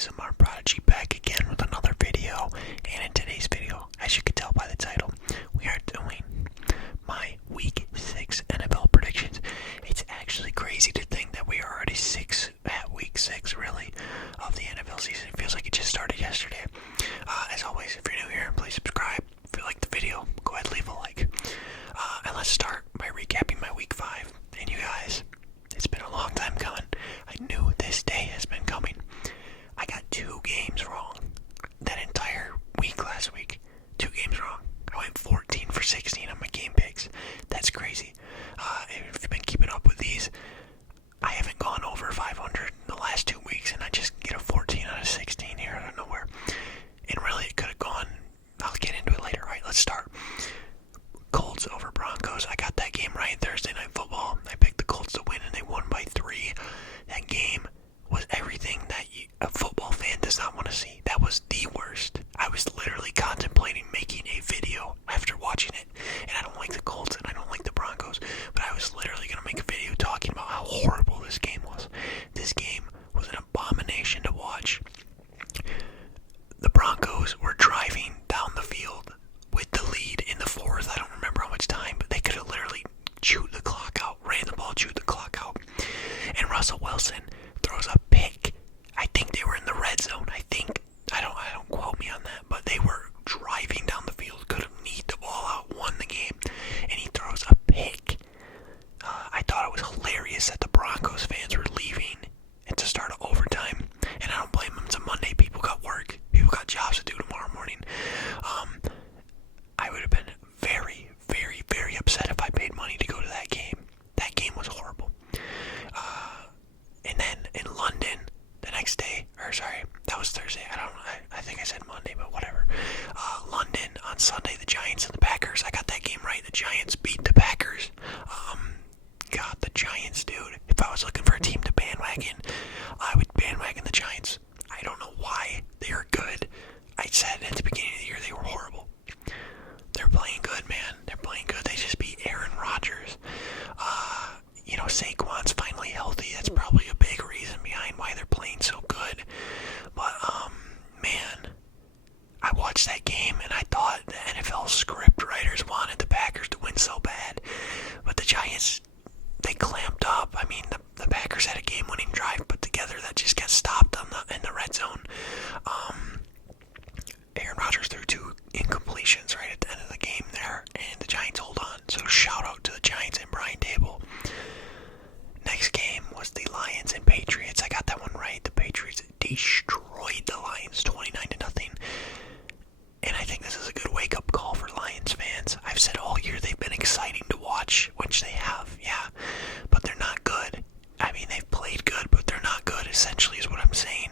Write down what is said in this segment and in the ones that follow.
ASMR Prodigy back again with another video, and in today's video, as you can tell by the title, we are doing my Week 6 NFL predictions. It's actually crazy to think that we are already at Week 6, really, of the NFL season. It feels like it just started yesterday. As always, if you're new here, please subscribe. If you like the video, go ahead and leave a like. And let's start by recapping my Week 5. And you guys, it's been a long time coming. I knew this day has been coming. I got 2 games wrong. That entire week last week, 2 games wrong. I went 14 for 16 on my game picks. That's crazy. If you've been keeping up with these, I haven't gone over 500 in the last 2 weeks, and I just get a 14 out of 16 here out of nowhere. And really, it could have gone. I'll get into it later. All right, let's start. Colts over Broncos. I got that game right. Thursday Night Football. I picked the Colts to win, and they won by 3. That game was everything that a football fan does not want to see. That was the worst. I was literally contemplating making a video after watching it, and I don't like the Colts and I don't like the Broncos, but I was literally going to make a video talking about how horrible this game was. This game was an abomination to watch. The Broncos were driving down the field with the lead in the 4th. I don't remember how much time, but they could have literally chewed the clock out, ran the ball, chewed the clock out. And Russell Wilson throws a pick. I think they were in the red zone. I don't quote me on that, but they were driving down the field, could have kneed the ball out, won the game, and he throws a pick. I thought it was hilarious that the Broncos fans were leaving at the start of overtime, and I don't blame them. It's a Monday. People got work. People got jobs to do tomorrow morning. I would have been very, very, very upset if I paid money to go to that game. That game was horrible. And then in London, the next day, that was Thursday. I think I said Monday, but whatever. London on Sunday, the Giants and the Packers. I got that game right. The Giants beat the Packers. God, the Giants, dude. If I was looking for a team to bandwagon, I would bandwagon the Giants. I don't know why. They are good. I said at the beginning of the year they were horrible. They're playing good, man. They're playing good. They just beat Aaron Rodgers. Saquon's finally healthy. That's probably a big reason behind why they're playing so good. But, man, I watched that game and I thought the NFL script writers wanted the Packers to win so bad. But the Giants, they clamped up. I mean, the Packers had a game-winning drive put together that just got stopped in the red zone. Aaron Rodgers threw 2 incompletions right at the end of the game there, and the Giants hold on. So shout out to the Giants and Brian Dable. Next game was the Lions and Patriots. I got that one right. The Patriots destroyed the Lions 29-0. And I think this is a good wake-up call for Lions fans. I've said all year they've been exciting to watch, which they have, yeah. But they're not good. I mean, they've played good, but they're not good, essentially, is what I'm saying.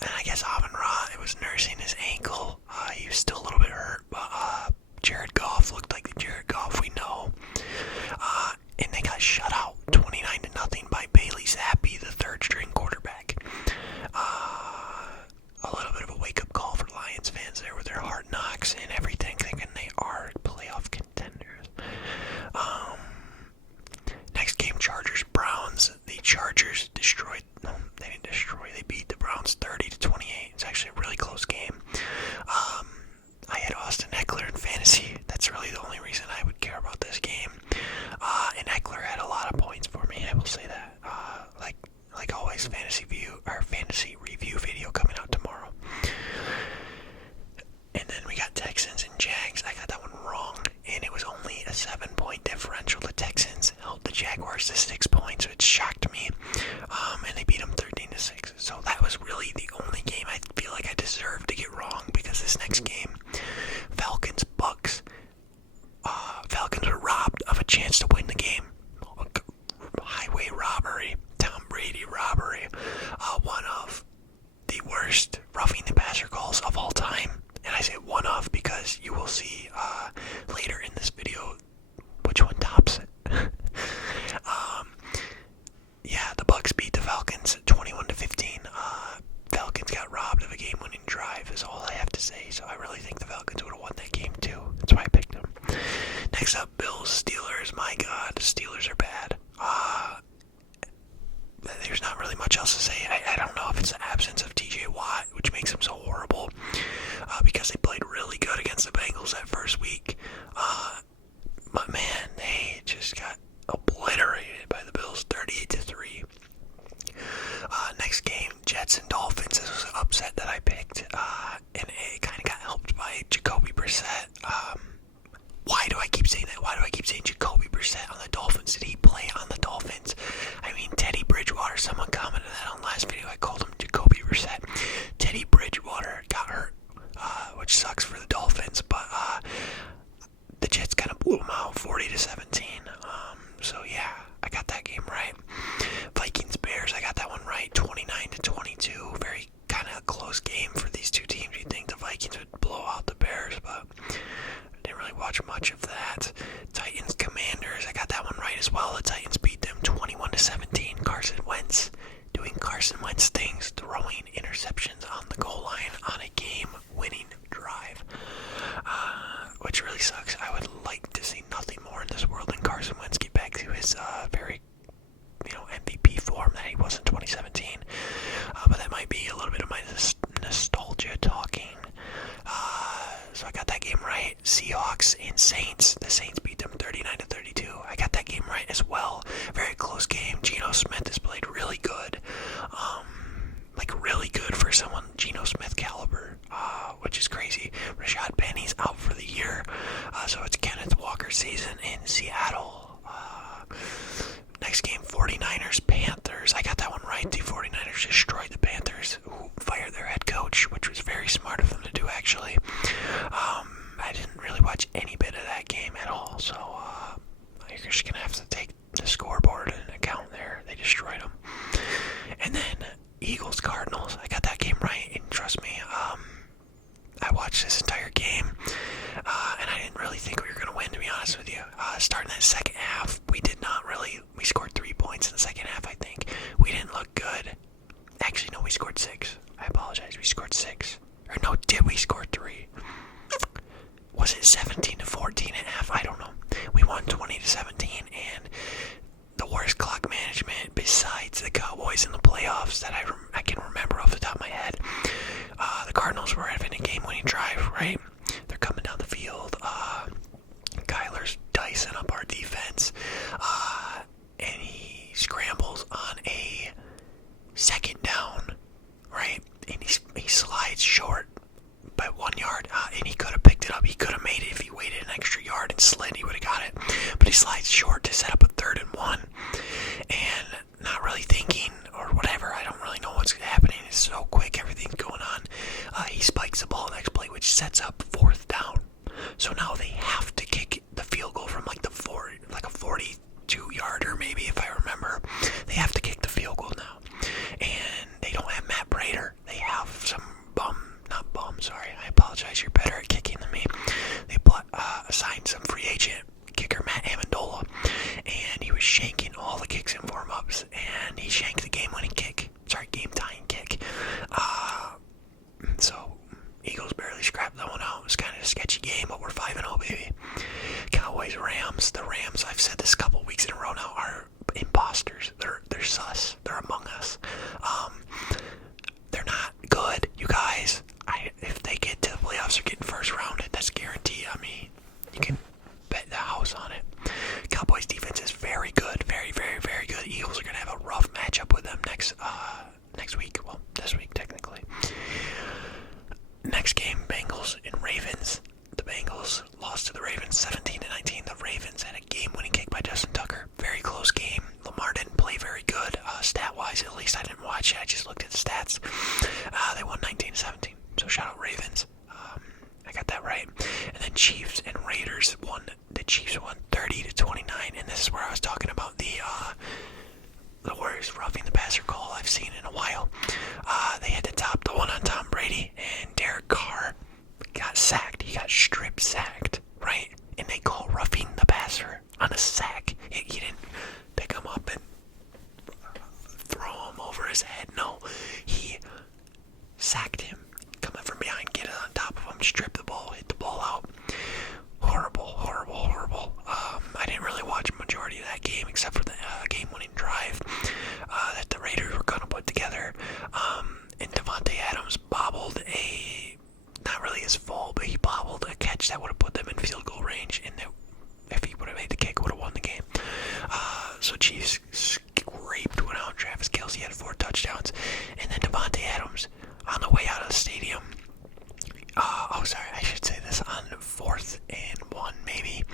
And I guess Amon-Ra, it was nursing his ankle. He was still a little bit hurt, but Jared Goff looked like the Jared Goff we know. And they got shut out 29-0 by Bailey Zappi, the 3rd-string quarterback. A little bit of a wake-up call for Lions fans there with their hard knocks and everything, thinking they are playoff contenders. Next game, Chargers-Browns. The Chargers they beat the Browns 30-28. It's actually a really close game. I had Austin Eckler in fantasy. That's really the only reason I would care about this game. And Eckler had a lot of points for me, I will say that. Like always, fantasy review video coming out tomorrow. And then we got Texans and Jags. I got that one wrong, and it was only a 7-point differential. The Texans held the Jaguars to 6 points, which shocked me. And they beat them 13-6. So that was really the only game I feel like I deserved to get wrong, because this next game, Falcons-Bucks. Falcons were robbed of a chance to win the game. Highway robbery, Tom Brady robbery, one of the worst roughing the passer calls of all time. And I say one of because you will see later in this video which one tops it. The Bucks beat the Falcons 21-15. Falcons got robbed of a game-winning drive is all I have to say. So I really think the Falcons would have won that game too. That's why I picked them. Next up, Bills, Steelers. My God, the Steelers are bad. There's not really much else to say. I don't know if it's the absence of TJ Watt, which makes him so horrible, because they played really good against the Bengals that first week. But man, they just got obliterated by the Bills, 38-3. Next game, Jets and Dolphins. This was an upset that I picked, and it kind of got helped by Jacoby Brissett. Why do I keep saying that? Why do I keep saying Jacoby Brissett on the Dolphins? Did he play on the Dolphins? I mean, Teddy Bridgewater. Someone commented that on last video. I called him Jacoby Brissett. Teddy Bridgewater got hurt, which sucks for the Dolphins, but the Jets kind of blew them out 40-17. So yeah, I got that game right. Vikings Bears, I got that one right, 29-22. Very kind of a close game for these two teams. You'd think the Vikings would blow out the Bears, but didn't really watch much of that. Titans Commanders, I got that one right as well. The Titans beat them 21-17. Carson Wentz doing Carson Wentz things, throwing interceptions on the goal line on a game-winning drive, which really sucks. I would like to see nothing more in this world than Carson Wentz get back to his very MVP form that he was in 2017. But that might be a little bit of my nostalgia talking. So I got that game right. Seahawks and Saints. The Saints beat them 39-32. I got that game right as well. Very close game. Geno Smith has played really good. Really good for someone Geno Smith caliber, which is crazy. Rashad Penny's out for the year. So it's Kenneth Walker season in Seattle. Next game, 49ers, Panthers. I got that one right. The 49ers destroyed the Panthers, who fired their head coach, which was very smart of them to do, actually. I didn't really watch any bit of that game at all, so you're just going to have to take the scoreboard into account there. They destroyed them. And then Eagles, Cardinals. I got that game right, and trust me, I watched this entire game, and I didn't really think we were going to win, to be honest with you. Starting that second half, we scored 3 points in the second half, I think. We didn't look good. Actually, no, we scored 6. I apologize, we scored 6. Or no, did we score 3? Was it 17-14 at half? I don't know. We won 20-17, and the worst clock management besides the Cowboys in the playoffs that I can remember off the top of my head. The Cardinals were having a game-winning drive, right? They're coming down the field. Kyler's dicing up our defense, and he scrambles on a second down, right? And he slides short by 1 yard, and he could have picked it up. He could have made it if he waited an extra yard and slid. He would have got it, but he slides short to set up a 3rd and 1, and not really thinking or whatever. I don't really know what's happening. It's so quick, everything's going on. He spikes the ball next play, which sets up 4th down. So now they have to kick the field goal from like a 42-yarder, maybe, if I remember. They have to kick the field goal now, and they don't have Matt Prater. They have some I apologize, you're better at kicking than me. They signed some free agent kicker, Matt Amendola, and he was shanking all the kicks and warm-ups, and he shanked the game-tying kick. So Eagles barely scrapped that one out. It was kind of a sketchy game, but we're 5-0, baby. Cowboys, Rams. The Rams, I've said this a couple weeks in a row now, are imposters. They're sus. They're among us. They're not good, you guys. If they get to the playoffs or get in first round, that's guaranteed. I mean, you can bet the house on it. Cowboys defense is very good. Very, very, very good. Eagles are going to have a rough matchup with them next week. Well, this week, technically. Next game, Bengals and Ravens. The Bengals lost to the Ravens 17-19. The Ravens had a game-winning kick by Justin Tucker. Very close game. Lamar didn't play very good, stat-wise. At least I didn't watch it. I just looked at the stats. They won 19-17. So shout out Ravens. I got that right. And then Chiefs and Raiders won. The Chiefs won 30-29. And this is where I was talking about the worst roughing the passer call I've seen in a while. They had to top the one on Tom Brady, and Derek Carr got sacked. He got strip sacked, right? And they call roughing the passer on a sack. He didn't pick him up and throw him over his head. No, he sacked him, coming from behind, get it on top of him, strip the ball, hit the ball out. Horrible, horrible, horrible. I didn't really watch a majority of that game except for the game-winning drive that the Raiders were going He had 4 touchdowns. And then Devontae Adams, on the way out of the stadium, I should say this, on 4th and 1 maybe,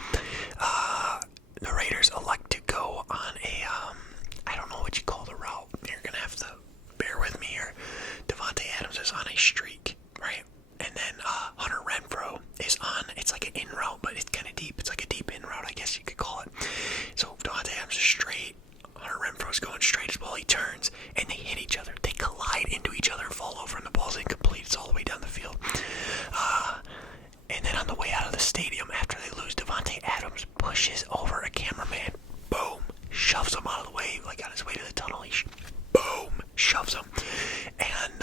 the Raiders elect to go on a, I don't know what you call the route. You're going to have to bear with me here. Devontae Adams is on a streak, right? And then Hunter Renfrow is on, it's like an in route, but it's kind of deep. It's like a deep in route, I guess you could call it. So Devontae Adams is straight. Hunter Renfrow's going straight as well. He turns, and they hit each other. They collide into each other and fall over, and the ball's incomplete. It's all the way down the field. And then on the way out of the stadium, after they lose, Devontae Adams pushes over a cameraman. Boom. Shoves him out of the way, like on his way to the tunnel. Boom. Shoves him. And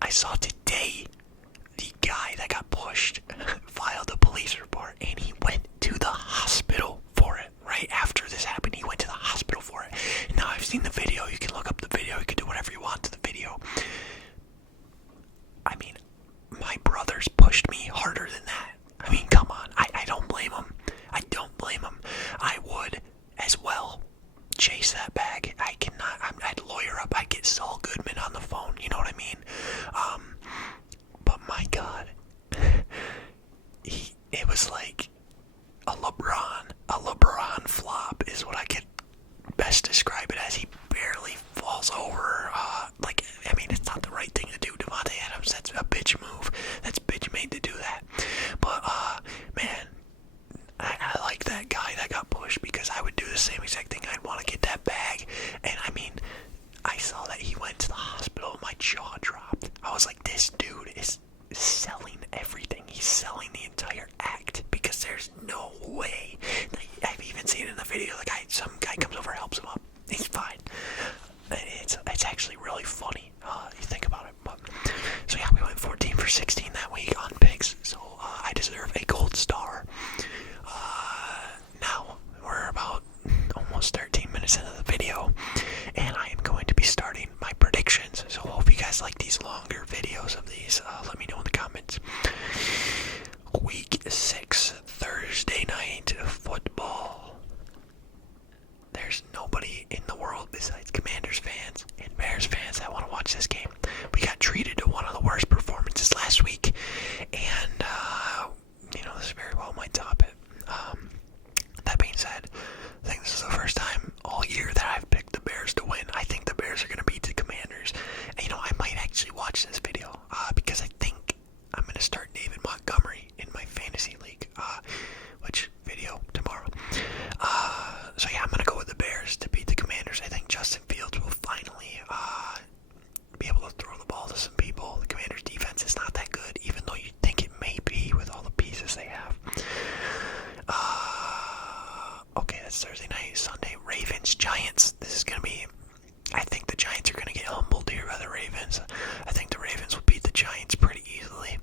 I saw today the guy that got pushed filed a police report, and he went to the hospital for it. Right after this happened, he went to the hospital for it. And now I've seen the video. You can look up the video. You can do whatever you want to the video. I mean, my brothers pushed me harder than that. I mean, come on. I don't blame them. I don't blame them. I would as well chase that bag. I cannot. I'd lawyer up. I'd get Saul Goodman on the phone. You know what I mean? But my God, it was like a LeBron flop is what I could best describe it as. He barely falls over. I mean, it's not the right thing to do. Devontae Adams, that's a bitch move. That's bitch made to do that. But, man, I like that guy that got pushed, because I would do the same exact thing. I'd want to get that bag. And, I mean, I saw that he went to the hospital and my jaw dropped. I was like, this dude is selling everything. He's selling the entire act, because there's no way. I've even seen it in the video. Some guy comes over, helps him up. He's fine. It's actually really funny. You think about it. But so yeah, we went 14 for 16 that week on picks. So I deserve a gold star. Now we're about almost 13 minutes into the video, and I am going to be starting my predictions. So I hope you guys like these longer videos of these. Let me know in the comments. Week 6, Thursday night football. There's nobody in the world besides Commanders fans and Bears fans that want to watch this game. We got treated to one of the worst performances last week, and this very well might top it. That being said, I think this is the first time all year that I've picked the Bears to win. I think the Bears are going to beat the Commanders. And, I might actually watch this video because I think I'm going to start David Montgomery in my fantasy league, which video tomorrow. So yeah, I'm going to go with the Bears to beat the Commanders. I think Justin Fields will finally be able to throw the ball to some people. The Commanders' defense is not that good, even though you think it may be with all the pieces they have. Okay, that's Thursday night. Sunday, Ravens, Giants. This is going to be, I think the Giants are going to get humbled here by the Ravens. I think the Ravens will beat the Giants pretty easily.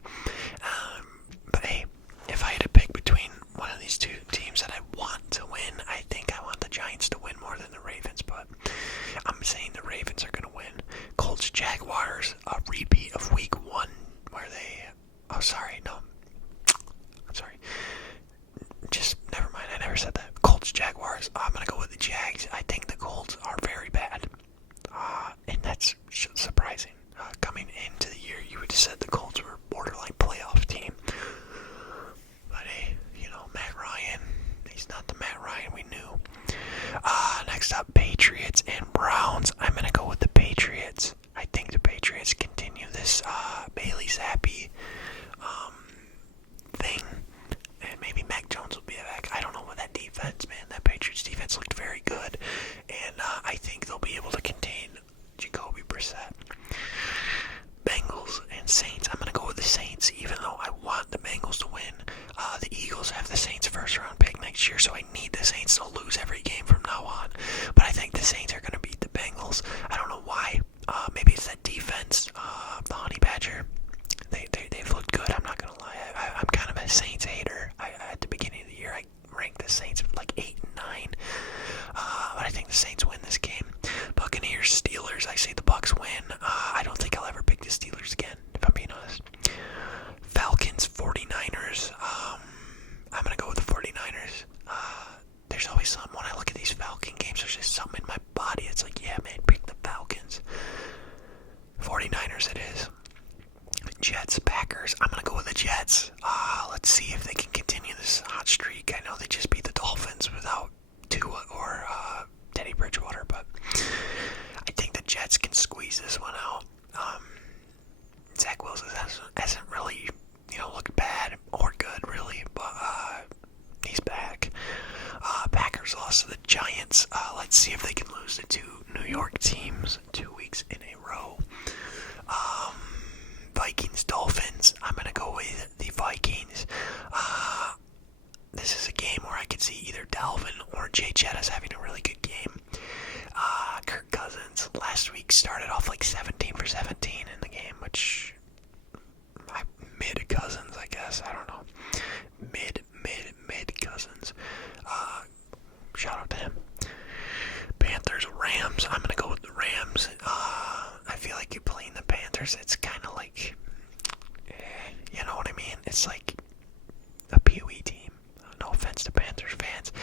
But hey, if I had to pick between one of these two teams that I want to win, I think I want the Giants to win more than the Ravens, but I'm saying the Ravens are going to win. Colts, Jaguars, a repeat of week 1 where they, I'm sorry. Just, never mind, I never said that. Colts, Jaguars, I'm going to go with the Jags. I think the Colts are very bad, and that's surprising. Coming into the year, you would have said the Colts were a borderline playoff team. But hey, Matt Ryan, he's not the Matt Ryan we knew. Next up, Patriots and Browns. I'm going to go with the Patriots. I think the Patriots continue this Bailey Zappi thing. And maybe Mac Jones will be back. I don't know what that defense, man. That Patriots defense looked very good. And I think they'll be able to contain Jacoby Brissett. Bengals and Saints. I'm going to go with the Saints, even though I want the Bengals to win. The Eagles have the Saints first round pick next year, so I need the Saints to lose every game from now on. But I think the Saints are going to beat the Bengals. I don't know why. Maybe it's that defense, the Honey Badger. They've looked good, I'm not going to lie. I'm kind of a Saints hater. At the beginning of the year, I ranked the Saints like 8 and 9. But I think the Saints win this game. Buccaneers, Steelers, I say the Bucs win. I don't think I'll ever pick the Steelers again, if I'm being honest. Falcons, 49ers. I'm going to go with the 49ers. There's always someone I look body. It's like, yeah, man, pick the Falcons. 49ers it is. Jets, Packers. I'm going to go with the Jets. Let's see if they can continue this hot streak. I know they just beat the Dolphins without Tua or Teddy Bridgewater, but I think the Jets can squeeze this one out. Zach Wilson hasn't really, looked bad or good, really, but he's back. Packers lost to the Giants. Let's see if they can lose to two New York teams 2 weeks in a row. Vikings, Dolphins. I'm going to go with the Vikings. This is a game where I could see either Dalvin or Jay Jettis having a really good game. Kirk Cousins last week started off like 17 for 17 in the game, which mid Cousins, I guess. I don't know. Mid Cousins. Shout out to him. Panthers, Rams. I'm gonna go with the Rams. I feel like you're playing the Panthers. It's kind of like, you know what I mean? It's like a PoE team. No offense to Panthers fans.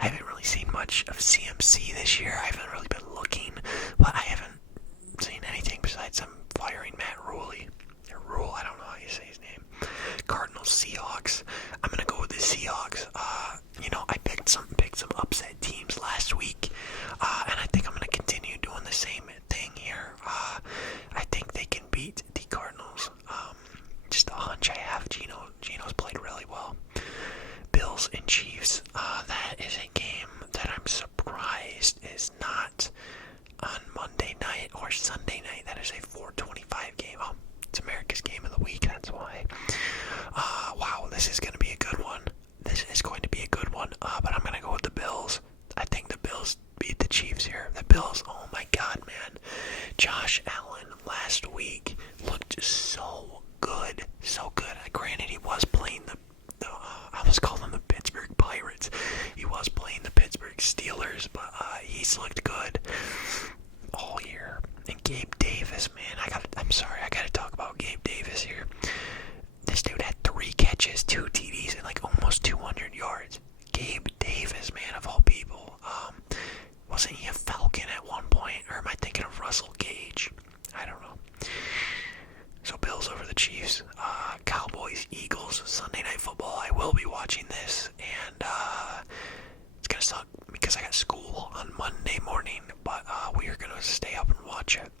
I haven't really seen much of CMC this year. I haven't really been looking, but I haven't seen anything besides them firing Matt Rule. I don't know how you say his name. Cardinals, Seahawks. I'm gonna go with the Seahawks. I picked some upset teams last week, and I think I'm gonna continue doing the same thing here. I think they can beat the Cardinals. Just a hunch I have. Geno's played really well. Bills and Chiefs. That is a game that I'm surprised is not on Monday night or Sunday night. That is a 4:25 game. Oh, it's America's game of the week. That's why. Wow, this is going to be a good one. But I'm going to go with the Bills. I think the Bills beat the Chiefs here. The Bills, oh my God, man. Josh Allen last week looked so good. So good. Granted, he was playing I almost called them the Pittsburgh Pirates. He was playing the Pittsburgh Steelers, but he's looked good all year. And Gabe Davis, man, I gotta talk about Gabe Davis here. This dude had 3 catches, 2 TDs, and like almost 200 yards. Gabe Davis, man, of all people. Wasn't he a Falcon at one point? Or am I thinking of Russell Gage? I don't know. So Bills over the Chiefs. Cowboys, Eagles, Sunday Night Football. I will be watching this, and it's gonna suck because I got school on Monday morning, but we are gonna stay up and watch it.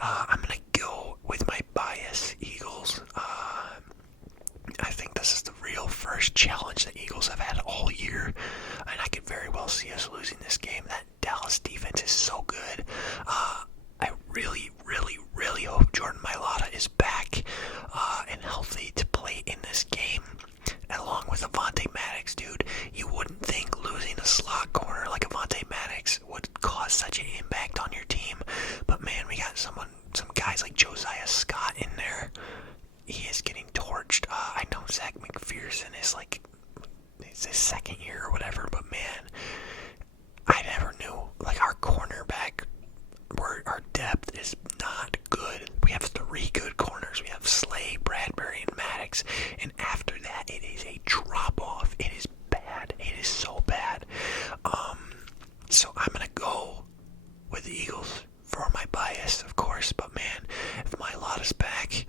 I'm gonna go with my bias, Eagles. I think this is the real first challenge the Eagles have had all year, and I could very well see us losing this game. That Dallas defense is so good. I really, really, really hope Jordan Mailata is back and healthy to play in this game, along with Avonte Maddox, dude. You wouldn't think losing a slot corner like Avonte Maddox would cause such an impact on your team, but man, we got some guys like Josiah Scott in there. He is getting torched. I know Zach McPherson is it's his second year or whatever, but man, I never knew, our cornerback, our depth is not good. We have 3 good corners. We have Slay, Bradbury, and Maddox, and after that, it is a drop-off. It is bad. It is so bad. So I'm going to go with the Eagles for my bias, of course, but man, if Mailata's back,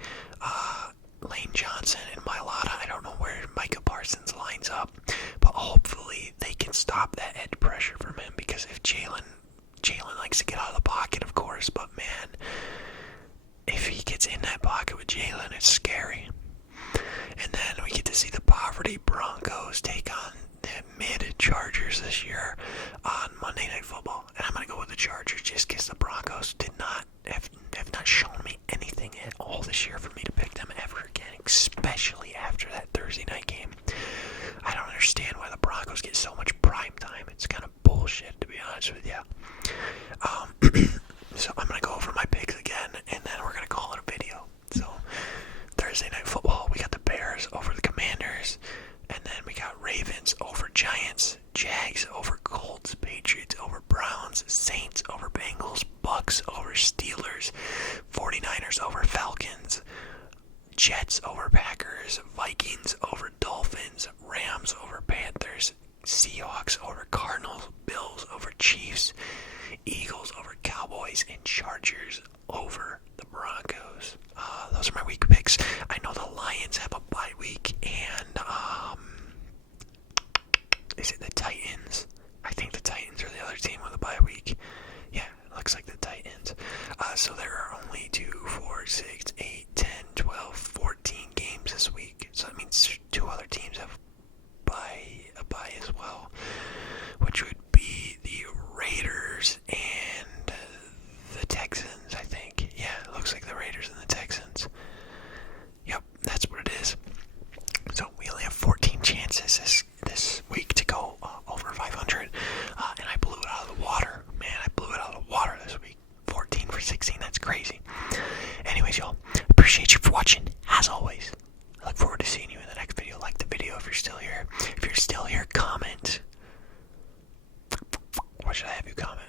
Lane Johnson and Mailata, I don't know where Micah Parsons lines up, but hopefully they can stop that edge pressure from him, because if Jalen likes to get out of the pocket, of course, but man, if he gets in that pocket with Jalen, it's scary. And then we get to see the Poverty Broncos take on the mid-Chargers this year on Monday Night Football. And I'm going to go with the Chargers just because the Broncos have not shown me anything at all this year for me to pick them ever again, especially after that Thursday night game. I don't understand why the Broncos get so much prime time. It's kind of bullshit, to be honest with you. So I'm going to go over my picks again, and then we're going to call it a video. So Thursday Night Football, we got the Bears over the Commanders, and then we got Ravens over Giants, Jags over Colts, Patriots over Browns, Saints over Bengals, Bucks over Steelers, 49ers over Falcons, Jets over Packers, Vikings over Dolphins, Rams over Panthers, Seahawks over Cardinals, Bills over Chiefs, Eagles over Cowboys, and Chargers over the Broncos. Those are my week picks. I know the Lions have a bye week, and is it the Titans? I think the Titans are the other team with a bye week. Yeah, it looks like the Titans. So there are only 2, 4, 6, 8, 10, 12, 14 games this week. So that means 2 other teams have a bye as well, which would be the Raiders and the Texans, I think. Yeah, it looks like the Raiders and the Texans. Yep, that's what it is. So we only have 14 chances this week to go over 500, and I blew it out of the water. Man, I blew it out of the water this week. 14 for 16, that's crazy. Anyways, y'all, appreciate you for watching, as always. I look forward to seeing you in the next video. Like the video if you're still here. If you're still here, comment. What should I have you comment?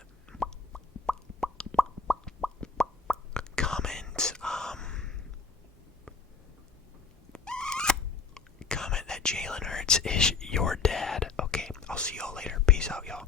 Comment that Jalen Hurts is your dad. Okay, I'll see y'all later. Peace out, y'all.